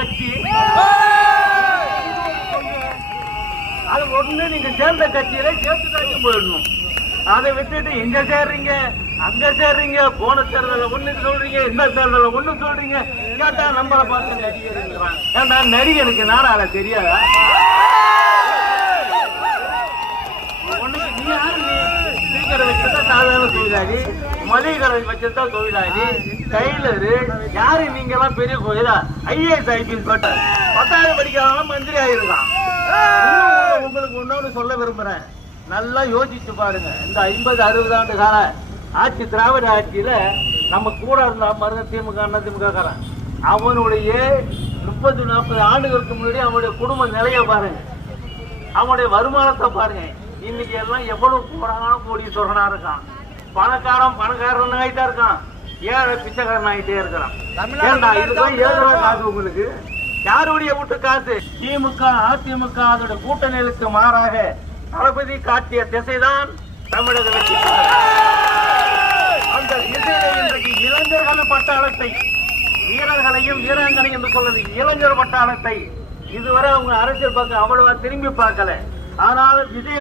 கட்சி. அது ஒண்ணு நீங்க சேர்ந்த கட்சியில சேர்த்து போயிடணும். அதை விட்டுட்டு இங்க சேர்றீங்க அங்க சேர்றீங்க, போன தேர்தல ஒண்ணு சொல்றீங்க, இந்த தேர்தல ஒண்ணு சொல்றீங்க. கேட்டா நம்மளை பார்த்து நடிகர். ஏன்டா நடிகனுக்கு நாடால தெரியாதா? உனக்கு நீ யாரு? நீ ஸ்பீக்கரை வச்சிருந்தா சாதாரண தொழிலாளி, மளிகை கடை வச்சிருந்தா தொழிலாளி, டைலரு. யாரு நீங்க எல்லாம் பெரிய கோயிலா? ஐஏஎஸ் ஐபிஎஸ் போட்ட 10வது படிக்காத மந்திரி ஆயிருக்கான். உங்களுக்கு ஒன்னொன்னு சொல்ல விரும்புறேன், நல்லா யோசிச்சு பாருங்க. இந்த 50-60 ஆண்டு கால ஆட்சி, திராவிட ஆட்சியில நம்ம கூட இருந்த பாருங்க திமுக அதிமுக காரன், அவனுடைய 30-40 ஆண்டுகளுக்கு முன்னாடி அவனுடைய குடும்ப நிலைய பாருங்க, அவனுடைய வருமானத்தை பாருங்க. இன்னைக்கு எல்லாம் எவ்வளவு போறான கோடீஸ்வரனா இருக்கான். பணக்காரன் ஆகிட்டா இருக்கான், ஏழை பிச்சைக்காரன் ஆகிட்டே இருக்கிறான். இதுதான் 7 ரூபாய் காசு. உங்களுக்கு யாருடைய வீட்டு காசு? திமுக அதிமுக அதோட கூட்டணிகளுக்கு மாறாக தளபதி காட்டிய திசைதான் தமிழக வெற்றி. அந்த திசையில இன்றைக்கு இளைஞர்கள் பட்டாளத்தை, வீரர்களையும் வீராங்கனை என்று சொல்றது இளைஞர் பட்டாளத்தை இதுவரை அவங்க அரசியல் பக்கம் அவ்வளவா திரும்பி பார்க்கல. ஆனால் விஜய்